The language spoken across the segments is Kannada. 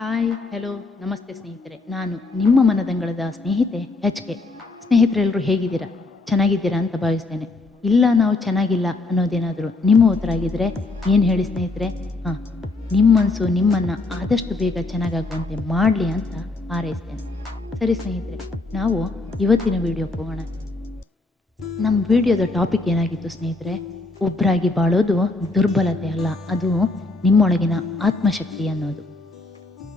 ಹಾಯ್, ಹಲೋ, ನಮಸ್ತೆ ಸ್ನೇಹಿತರೆ. ನಾನು ನಿಮ್ಮ ಮನದಂಗಳದ ಸ್ನೇಹಿತೆ ಎಚ್ ಕೆ. ಸ್ನೇಹಿತರೆಲ್ಲರೂ ಹೇಗಿದ್ದೀರಾ? ಚೆನ್ನಾಗಿದ್ದೀರಾ ಅಂತ ಭಾವಿಸ್ತೇನೆ. ಇಲ್ಲ, ನಾವು ಚೆನ್ನಾಗಿಲ್ಲ ಅನ್ನೋದೇನಾದರೂ ನಿಮ್ಮ ಉತ್ತರ ಆಗಿದ್ರೆ ಏನು ಹೇಳಿ ಸ್ನೇಹಿತರೆ? ಹಾಂ ನಿಮ್ಮ ಮನಸ್ಸು ನಿಮ್ಮನ್ನು ಆದಷ್ಟು ಬೇಗ ಚೆನ್ನಾಗಾಗುವಂತೆ ಮಾಡಲಿ ಅಂತ ಹಾರೈಸ್ತೇನೆ. ಸರಿ ಸ್ನೇಹಿತರೆ, ನಾವು ಇವತ್ತಿನ ವಿಡಿಯೋಕ್ಕೆ ಹೋಗೋಣ. ನಮ್ಮ ವಿಡಿಯೋದ ಟಾಪಿಕ್ ಏನಾಗಿತ್ತು ಸ್ನೇಹಿತರೆ? ಒಬ್ಬರಾಗಿ ಬಾಳೋದು ದುರ್ಬಲತೆ ಅಲ್ಲ. ಅದು ನಿಮ್ಮೊಳಗಿನ ಆತ್ಮಶಕ್ತಿ ಅನ್ನೋದು.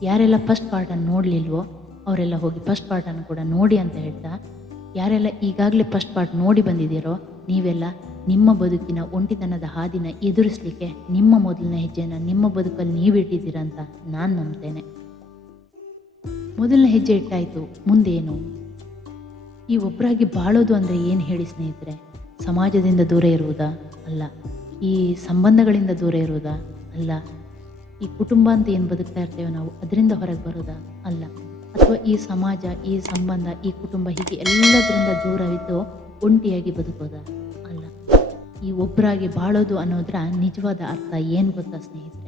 ಯಾರೆಲ್ಲ ಫಸ್ಟ್ ಪಾರ್ಟನ್ನು ನೋಡಲಿಲ್ವೋ ಅವರೆಲ್ಲ ಹೋಗಿ ಫಸ್ಟ್ ಪಾರ್ಟನ್ನು ಕೂಡ ನೋಡಿ ಅಂತ ಹೇಳ್ತಾ, ಯಾರೆಲ್ಲ ಈಗಾಗಲೇ ಫಸ್ಟ್ ಪಾರ್ಟ್ ನೋಡಿ ಬಂದಿದ್ದೀರೋ ನೀವೆಲ್ಲ ನಿಮ್ಮ ಬದುಕಿನ ಒಂಟಿತನದ ಹಾದಿನ ಎದುರಿಸಲಿಕ್ಕೆ ನಿಮ್ಮ ಮೊದಲಿನ ಹೆಜ್ಜೆನ ನಿಮ್ಮ ಬದುಕಲ್ಲಿ ನೀವಿಟ್ಟಿದ್ದೀರ ಅಂತ ನಾನು ನಂಬ್ತೇನೆ. ಮೊದಲನೇ ಹೆಜ್ಜೆ ಇಟ್ಟಾಯಿತು ಮುಂದೇನು ಈ ಒಬ್ಬರಾಗಿ ಬಾಳೋದು ಅಂದರೆ ಏನು ಹೇಳಿ ಸ್ನೇಹಿತರೆ? ಸಮಾಜದಿಂದ ದೂರ ಇರುವುದಾ? ಅಲ್ಲ. ಈ ಸಂಬಂಧಗಳಿಂದ ದೂರ ಇರುವುದಾ? ಅಲ್ಲ. ಈ ಕುಟುಂಬ ಅಂತ ಏನು ಬದುಕ್ತಾ ಇರ್ತೇವೆ ನಾವು? ಅದರಿಂದ ಹೊರಗೆ ಬರೋದಾ? ಅಲ್ಲ. ಅಥವಾ ಈ ಸಮಾಜ, ಈ ಸಂಬಂಧ, ಈ ಕುಟುಂಬ ಹೀಗೆ ಎಲ್ಲದರಿಂದ ದೂರವಿದ್ದು ಒಂಟಿಯಾಗಿ ಬದುಕೋದ? ಅಲ್ಲ. ಈ ಒಬ್ಬರಾಗಿ ಬಾಳೋದು ಅನ್ನೋದ್ರ ನಿಜವಾದ ಅರ್ಥ ಏನು ಗೊತ್ತಾ ಸ್ನೇಹಿತರೆ?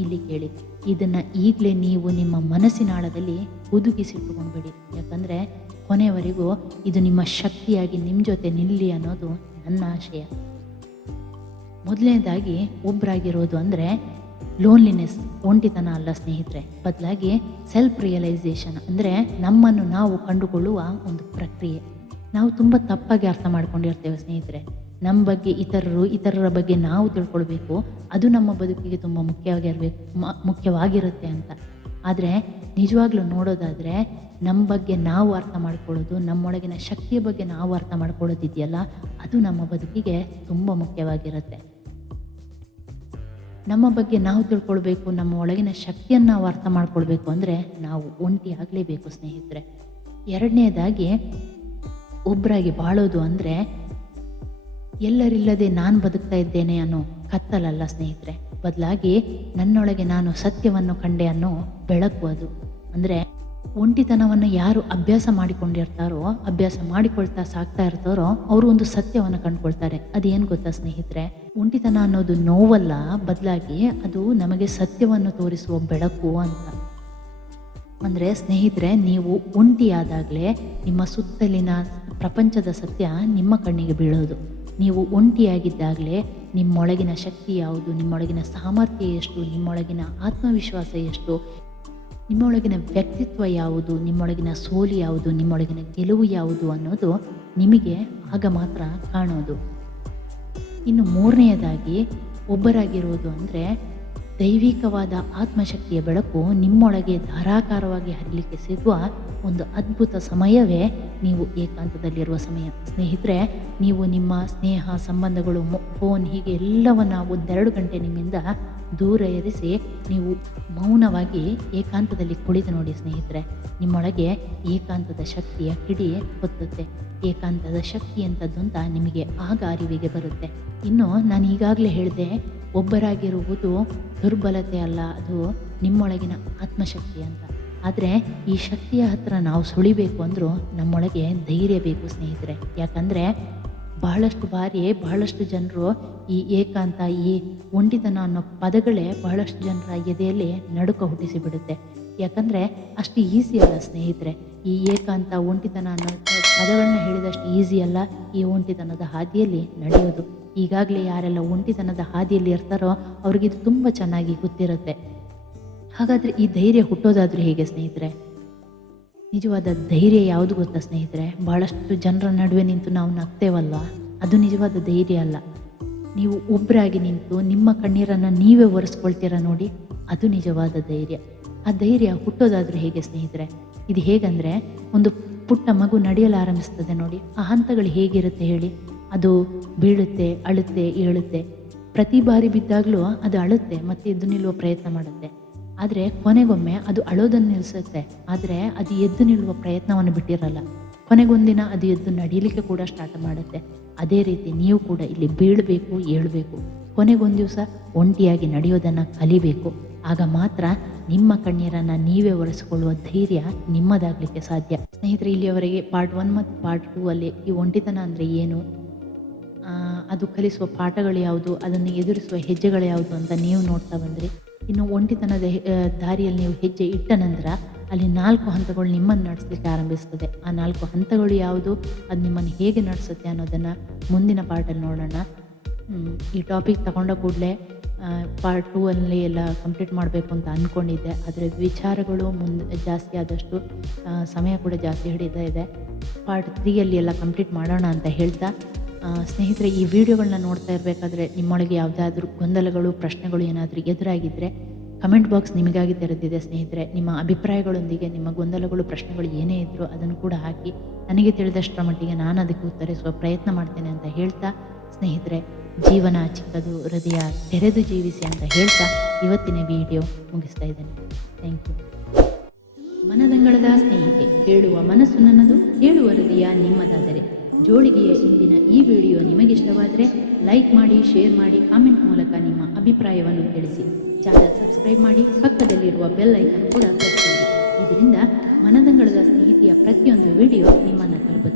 ಇಲ್ಲಿ ಕೇಳಿ. ಇದನ್ನು ಈಗಲೇ ನೀವು ನಿಮ್ಮ ಮನಸ್ಸಿನಾಳದಲ್ಲಿ ಹುದುಗಿಸಿಟ್ಟುಕೊಂಡ್ಬಿಡಿ ಯಾಕಂದ್ರೆ ಕೊನೆಯವರೆಗೂ ಇದು ನಿಮ್ಮ ಶಕ್ತಿಯಾಗಿ ನಿಮ್ಮ ಜೊತೆ ನಿಲ್ಲಿ ಅನ್ನೋದು ನನ್ನ ಆಶಯ. ಮೊದಲನೇದಾಗಿ ಒಬ್ಬರಾಗಿರೋದು ಅಂದರೆ ಲೋನ್ಲಿನೆಸ್ ಒಂಟಿತನ ಅಲ್ಲ ಸ್ನೇಹಿತರೆ. ಬದಲಾಗಿ ಸೆಲ್ಫ್ ರಿಯಲೈಸೇಷನ್ ಅಂದರೆ ನಮ್ಮನ್ನು ನಾವು ಕಂಡುಕೊಳ್ಳುವ ಒಂದು ಪ್ರಕ್ರಿಯೆ. ನಾವು ತುಂಬ ತಪ್ಪಾಗಿ ಅರ್ಥ ಮಾಡ್ಕೊಂಡಿರ್ತೇವೆ ಸ್ನೇಹಿತರೆ. ನಮ್ಮ ಬಗ್ಗೆ ಇತರರು, ಇತರರ ಬಗ್ಗೆ ನಾವು ತಿಳ್ಕೊಳ್ಬೇಕು. ಅದು ನಮ್ಮ ಬದುಕಿಗೆ ತುಂಬ ಮುಖ್ಯವಾಗಿರಬೇಕು ಮುಖ್ಯವಾಗಿರುತ್ತೆ ಅಂತ. ಆದರೆ ನಿಜವಾಗ್ಲೂ ನೋಡೋದಾದರೆ ನಮ್ಮ ಬಗ್ಗೆ ನಾವು ಅರ್ಥ ಮಾಡ್ಕೊಳ್ಳೋದು, ನಮ್ಮೊಳಗಿನ ಶಕ್ತಿಯ ಬಗ್ಗೆ ನಾವು ಅರ್ಥ ಮಾಡ್ಕೊಳ್ಳೋದಿದೆಯಲ್ಲ, ಅದು ನಮ್ಮ ಬದುಕಿಗೆ ತುಂಬ ಮುಖ್ಯವಾಗಿರುತ್ತೆ. ನಮ್ಮ ಬಗ್ಗೆ ನಾವು ತಿಳ್ಕೊಳ್ಬೇಕು, ನಮ್ಮ ಒಳಗಿನ ಶಕ್ತಿಯನ್ನು ನಾವು ಅರ್ಥ ಮಾಡ್ಕೊಳ್ಬೇಕು ಅಂದರೆ ನಾವು ಒಂಟಿ ಆಗಲೇಬೇಕು, ಸ್ನೇಹಿತರೆ. ಎರಡನೇದಾಗಿ ಒಬ್ಬರಾಗಿ ಬಾಳೋದು ಅಂದರೆ ಎಲ್ಲರಿಲ್ಲದೆ ನಾನು ಬದುಕ್ತಾ ಇದ್ದೇನೆ ಅನ್ನೋ ಕತ್ತಲಲ್ಲ, ಸ್ನೇಹಿತರೆ. ಬದಲಾಗಿ ನನ್ನೊಳಗೆ ನಾನು ಸತ್ಯವನ್ನು ಕಂಡೆ ಅನ್ನೋ ಬೆಳಕು ಅದು. ಅಂದರೆ ಒಂಟಿತನವನ್ನು ಯಾರು ಅಭ್ಯಾಸ ಮಾಡಿಕೊಂಡಿರ್ತಾರೋ, ಅಭ್ಯಾಸ ಮಾಡಿಕೊಳ್ತಾ ಸಾಕ್ತಾ ಇರ್ತಾರೋ, ಅವರು ಒಂದು ಸತ್ಯವನ್ನು ಕಂಡುಕೊಳ್ತಾರೆ. ಅದೇನು ಗೊತ್ತಾ, ಸ್ನೇಹಿತರೆ? ಒಂಟಿತನ ಅನ್ನೋದು ನೋವಲ್ಲ, ಬದಲಾಗಿ ಅದು ನಮಗೆ ಸತ್ಯವನ್ನು ತೋರಿಸುವ ಬೆಳಕು ಅಂತ. ಅಂದರೆ ಸ್ನೇಹಿತರೆ, ನೀವು ಒಂಟಿಯಾದಾಗಲೇ ನಿಮ್ಮ ಸುತ್ತಲಿನ ಪ್ರಪಂಚದ ಸತ್ಯ ನಿಮ್ಮ ಕಣ್ಣಿಗೆ ಬೀಳೋದು. ನೀವು ಒಂಟಿಯಾಗಿದ್ದಾಗಲೇ ನಿಮ್ಮೊಳಗಿನ ಶಕ್ತಿ ಯಾವುದು, ನಿಮ್ಮೊಳಗಿನ ಸಾಮರ್ಥ್ಯ ಎಷ್ಟು, ನಿಮ್ಮೊಳಗಿನ ಆತ್ಮವಿಶ್ವಾಸ ಎಷ್ಟು, ನಿಮ್ಮೊಳಗಿನ ವ್ಯಕ್ತಿತ್ವ ಯಾವುದು, ನಿಮ್ಮೊಳಗಿನ ಸೋಲು ಯಾವುದು, ನಿಮ್ಮೊಳಗಿನ ಗೆಲುವು ಯಾವುದು ಅನ್ನೋದು ನಿಮಗೆ ಆಗ ಮಾತ್ರ ಕಾಣೋದು. ಇನ್ನು ಮೂರನೆಯದಾಗಿ ಒಬ್ಬರಾಗಿರುವುದು ಅಂದರೆ ದೈವಿಕವಾದ ಆತ್ಮಶಕ್ತಿಯ ಬೆಳಕು ನಿಮ್ಮೊಳಗೆ ಧಾರಾಕಾರವಾಗಿ ಹರಿಲಿಕ್ಕೆ ಸಿಗುವ ಒಂದು ಅದ್ಭುತ ಸಮಯವೇ ನೀವು ಏಕಾಂತದಲ್ಲಿರುವ ಸಮಯ. ಸ್ನೇಹಿತರೆ, ನೀವು ನಿಮ್ಮ ಸ್ನೇಹ, ಸಂಬಂಧಗಳು ಫೋನ್ ಹೀಗೆ ಎಲ್ಲವನ್ನು ಒಂದೆರಡು ಗಂಟೆ ನಿಮ್ಮಿಂದ ದೂರ ಇರಿಸಿ ನೀವು ಮೌನವಾಗಿ ಏಕಾಂತದಲ್ಲಿ ಕುಳಿತು ನೋಡಿ ಸ್ನೇಹಿತರೆ, ನಿಮ್ಮೊಳಗೆ ಏಕಾಂತದ ಶಕ್ತಿಯ ಕಿಡಿ ಹೊತ್ತುತ್ತೆ. ಏಕಾಂತದ ಶಕ್ತಿ ಅಂತದ್ದು ಅಂತ ನಿಮಗೆ ಆಗ ಅರಿವಿಗೆ ಬರುತ್ತೆ. ಇನ್ನು ನಾನು ಈಗಾಗಲೇ ಹೇಳಿದೆ, ಒಬ್ಬರಾಗಿರುವುದು ದುರ್ಬಲತೆ ಅಲ್ಲ, ಅದು ನಿಮ್ಮೊಳಗಿನ ಆತ್ಮಶಕ್ತಿ ಅಂತ. ಆದರೆ ಈ ಶಕ್ತಿಯ ಹತ್ರ ನಾವು ಸುಳಿಬೇಕು ಅಂದರೂ ನಮ್ಮೊಳಗೆ ಧೈರ್ಯ ಬೇಕು ಸ್ನೇಹಿತರೆ. ಯಾಕಂದರೆ ಬಹಳಷ್ಟು ಬಾರಿ ಬಹಳಷ್ಟು ಜನರು ಈ ಏಕಾಂತ, ಈ ಒಂಟಿತನ ಅನ್ನೋ ಪದಗಳೇ ಬಹಳಷ್ಟು ಜನರ ಎದೆಯಲ್ಲಿ ನಡುಕ ಹುಟ್ಟಿಸಿ ಬಿಡುತ್ತೆ ಯಾಕಂದರೆ ಅಷ್ಟು ಈಸಿ ಅಲ್ಲ ಸ್ನೇಹಿತರೆ. ಈ ಏಕಾಂತ ಒಂಟಿತನ ಅನ್ನೋ ಪದಗಳನ್ನ ಹೇಳಿದಷ್ಟು ಈಸಿ ಅಲ್ಲ ಈ ಒಂಟಿತನದ ಹಾದಿಯಲ್ಲಿ ನಡೆಯೋದು. ಈಗಾಗಲೇ ಯಾರೆಲ್ಲ ಒಂಟಿತನದ ಹಾದಿಯಲ್ಲಿ ಇರ್ತಾರೋ ಅವ್ರಿಗಿದು ತುಂಬ ಚೆನ್ನಾಗಿ ಗೊತ್ತಿರುತ್ತೆ. ಹಾಗಾದರೆ ಈ ಧೈರ್ಯ ಹುಟ್ಟೋದಾದರೂ ಹೇಗೆ ಸ್ನೇಹಿತರೆ? ನಿಜವಾದ ಧೈರ್ಯ ಯಾವುದು ಗೊತ್ತಾ ಸ್ನೇಹಿತರೆ? ಬಹಳಷ್ಟು ಜನರ ನಡುವೆ ನಿಂತು ನಾವು ನಗ್ತೇವಲ್ವ? ಅದು ನಿಜವಾದ ಧೈರ್ಯ ಅಲ್ಲ. ನೀವು ಒಬ್ಬರಾಗಿ ನಿಂತು ನಿಮ್ಮ ಕಣ್ಣೀರನ್ನು ನೀವೇ ಒರೆಸ್ಕೊಳ್ತೀರ ನೋಡಿ, ಅದು ನಿಜವಾದ ಧೈರ್ಯ. ಆ ಧೈರ್ಯ ಹುಟ್ಟೋದಾದರೆ ಹೇಗೆ ಸ್ನೇಹಿತರೆ? ಇದು ಹೇಗಂದರೆ, ಒಂದು ಪುಟ್ಟ ಮಗು ನಡೆಯಲು ಆರಂಭಿಸ್ತದೆ ನೋಡಿ, ಆ ಹಂತಗಳು ಹೇಗಿರುತ್ತೆ ಹೇಳಿ? ಅದು ಬೀಳುತ್ತೆ, ಅಳುತ್ತೆ, ಏಳುತ್ತೆ. ಪ್ರತಿ ಬಾರಿ ಬಿದ್ದಾಗಲೂ ಅದು ಅಳುತ್ತೆ, ಮತ್ತು ಎದ್ದು ನಿಲ್ಲುವ ಪ್ರಯತ್ನ ಮಾಡುತ್ತೆ. ಆದರೆ ಕೊನೆಗೊಮ್ಮೆ ಅದು ಅಳೋದನ್ನು ನಿಲ್ಲಿಸುತ್ತೆ ಆದರೆ ಅದು ಎದ್ದು ನಿಲ್ಲುವ ಪ್ರಯತ್ನವನ್ನು ಬಿಟ್ಟಿರಲ್ಲ. ಕೊನೆಗೊಂದಿನ ಅದು ಎದ್ದು ನಡೀಲಿಕ್ಕೆ ಕೂಡ ಸ್ಟಾರ್ಟ್ ಮಾಡುತ್ತೆ. ಅದೇ ರೀತಿ ನೀವು ಕೂಡ ಇಲ್ಲಿ ಬೀಳಬೇಕು, ಏಳಬೇಕು. ಕೊನೆಗೊಂದು ದಿವಸ ಒಂಟಿಯಾಗಿ ನಡೆಯೋದನ್ನು ಕಲಿಬೇಕು. ಆಗ ಮಾತ್ರ ನಿಮ್ಮ ಕಣ್ಣೀರನ್ನು ನೀವೇ ಒರೆಸಿಕೊಳ್ಳುವ ಧೈರ್ಯ ನಿಮ್ಮದಾಗಲಿಕ್ಕೆ ಸಾಧ್ಯ. ಸ್ನೇಹಿತರೆ, ಇಲ್ಲಿಯವರೆಗೆ ಪಾರ್ಟ್ ಒನ್ ಮತ್ತು ಪಾರ್ಟ್ ಟೂ ಅಲ್ಲಿ ಈ ಒಂಟಿತನ ಅಂದರೆ ಏನು? ಅದು ಕಲಿಸುವ ಪಾಠಗಳು ಯಾವುದು? ಅದನ್ನು ಎದುರಿಸುವ ಹೆಜ್ಜೆಗಳು ಯಾವುದು ಅಂತ ನೀವು ನೋಡ್ತಾ ಬಂದ್ರಿ. ಇನ್ನು ಒಂಟಿತನದ ದಾರಿಯಲ್ಲಿ ನೀವು ಹೆಜ್ಜೆ ಇಟ್ಟ ನಂತರ ಅಲ್ಲಿ ನಾಲ್ಕು ಹಂತಗಳು ನಿಮ್ಮನ್ನು ನಡೆಸಲಿಕ್ಕೆ ಆರಂಭಿಸ್ತದೆ. ಆ ನಾಲ್ಕು ಹಂತಗಳು ಯಾವುದು? ಅದು ನಿಮ್ಮನ್ನು ಹೇಗೆ ನಡೆಸುತ್ತೆ ಅನ್ನೋದನ್ನು ಮುಂದಿನ ಪಾರ್ಟಲ್ಲಿ ನೋಡೋಣ. ಈ ಟಾಪಿಕ್ ತಗೊಂಡ ಕೂಡಲೇ ಪಾರ್ಟ್ ಟೂ ಅಲ್ಲಿ ಎಲ್ಲ ಕಂಪ್ಲೀಟ್ ಮಾಡಬೇಕು ಅಂತ ಅಂದ್ಕೊಂಡಿದ್ದೆ ಆದರೆ ವಿಚಾರಗಳು ಮುಂದೆ, ಜಾಸ್ತಿ ಆದಷ್ಟು ಸಮಯ ಕೂಡ ಜಾಸ್ತಿ ಹಿಡಿತಾ ಇದೆ. ಪಾರ್ಟ್ ತ್ರೀಯಲ್ಲಿ ಎಲ್ಲ ಕಂಪ್ಲೀಟ್ ಮಾಡೋಣ ಅಂತ ಹೇಳ್ತಾ ಸ್ನೇಹಿತರೆ, ಈ ವಿಡಿಯೋಗಳನ್ನ ನೋಡ್ತಾ ಇರಬೇಕಾದ್ರೆ ನಿಮ್ಮೊಳಗೆ ಯಾವುದಾದ್ರೂ ಗೊಂದಲಗಳು, ಪ್ರಶ್ನೆಗಳು ಏನಾದರೂ ಎದುರಾಗಿದ್ದರೆ ಕಮೆಂಟ್ ಬಾಕ್ಸ್ ನಿಮಗಾಗಿ ತೆರೆದಿದೆ ಸ್ನೇಹಿತರೆ. ನಿಮ್ಮ ಅಭಿಪ್ರಾಯಗಳೊಂದಿಗೆ, ನಿಮ್ಮ ಗೊಂದಲಗಳು, ಪ್ರಶ್ನೆಗಳು ಏನೇ ಇದ್ದರೂ ಅದನ್ನು ಕೂಡ ಹಾಕಿ ನನಗೆ ತಿಳಿದಷ್ಟರ ಮಟ್ಟಿಗೆ ನಾನು ಅದಕ್ಕೆ ಉತ್ತರಿಸುವ ಪ್ರಯತ್ನ ಮಾಡ್ತೇನೆ ಅಂತ ಹೇಳ್ತಾ, ಸ್ನೇಹಿತರೆ, ಜೀವನ ಚಿಕ್ಕದು, ಹೃದಯ ತೆರೆದು ಜೀವಿಸಿ ಅಂತ ಹೇಳ್ತಾ ಇವತ್ತಿನ ವಿಡಿಯೋ ಮುಗಿಸ್ತಾ ಇದ್ದೇನೆ. ಥ್ಯಾಂಕ್ ಯು ಮನದಂಗಳದ ಸ್ನೇಹಿತೆ, ಕೇಳುವ ಮನಸ್ಸು ನನ್ನದು, ಕೇಳುವ ಹೃದಯ ನಿಮ್ಮದಾದರೆ. ಜೋಳಿಗೆಯ ಇಂದಿನ ಈ ವಿಡಿಯೋ ನಿಮಗಿಷ್ಟವಾದರೆ ಲೈಕ್ ಮಾಡಿ, ಶೇರ್ ಮಾಡಿ, ಕಾಮೆಂಟ್ ಮೂಲಕ ನಿಮ್ಮ ಅಭಿಪ್ರಾಯವನ್ನು ತಿಳಿಸಿ. ಚಾನಲ್ ಸಬ್ಸ್ಕ್ರೈಬ್ ಮಾಡಿ, ಪಕ್ಕದಲ್ಲಿರುವ ಬೆಲ್ ಐಕನ್ ಕೂಡ ಇದರಿಂದ ಮನದಂಗಳದ ಸ್ನೇಹಿತೆಯ ಪ್ರತಿಯೊಂದು ವಿಡಿಯೋ ನಿಮ್ಮನ್ನು ತಲುಪುತ್ತೆ.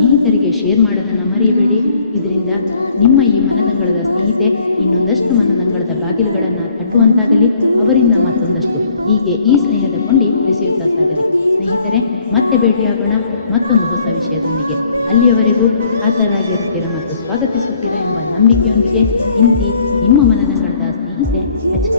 ಸ್ನೇಹಿತರಿಗೆ ಶೇರ್ ಮಾಡೋದನ್ನು ಮರೆಯಬೇಡಿ. ಇದರಿಂದ ನಿಮ್ಮ ಈ ಮನದಂಗಳದ ಸ್ನೇಹಿತೆ ಇನ್ನೊಂದಷ್ಟು ಮನದಂಗಳದ ಬಾಗಿಲುಗಳನ್ನು ತಟ್ಟುವಂತಾಗಲಿ, ಅವರಿಂದ ಮತ್ತೊಂದಷ್ಟು ಹೀಗೆ ಈ ಸ್ನೇಹದ ಕೊಂಡಿ ಬೆಸೆಯುತ್ತಾಗಲಿ ಸ್ನೇಹಿತರೆ, ಮತ್ತೆ ಭೇಟಿಯಾಗೋಣ ಮತ್ತೊಂದು ಹೊಸ ವಿಷಯದೊಂದಿಗೆ. ಅಲ್ಲಿಯವರೆಗೂ ಕಾತರಾಗಿರುತ್ತೀರಾ ಮತ್ತು ಸ್ವಾಗತಿಸುತ್ತೀರಾ ಎಂಬ ನಂಬಿಕೆಯೊಂದಿಗೆ ಇಂತಿ ನಿಮ್ಮ ಮನದಂಗಳದ ಸ್ನೇಹಿತೆ ಎಚ್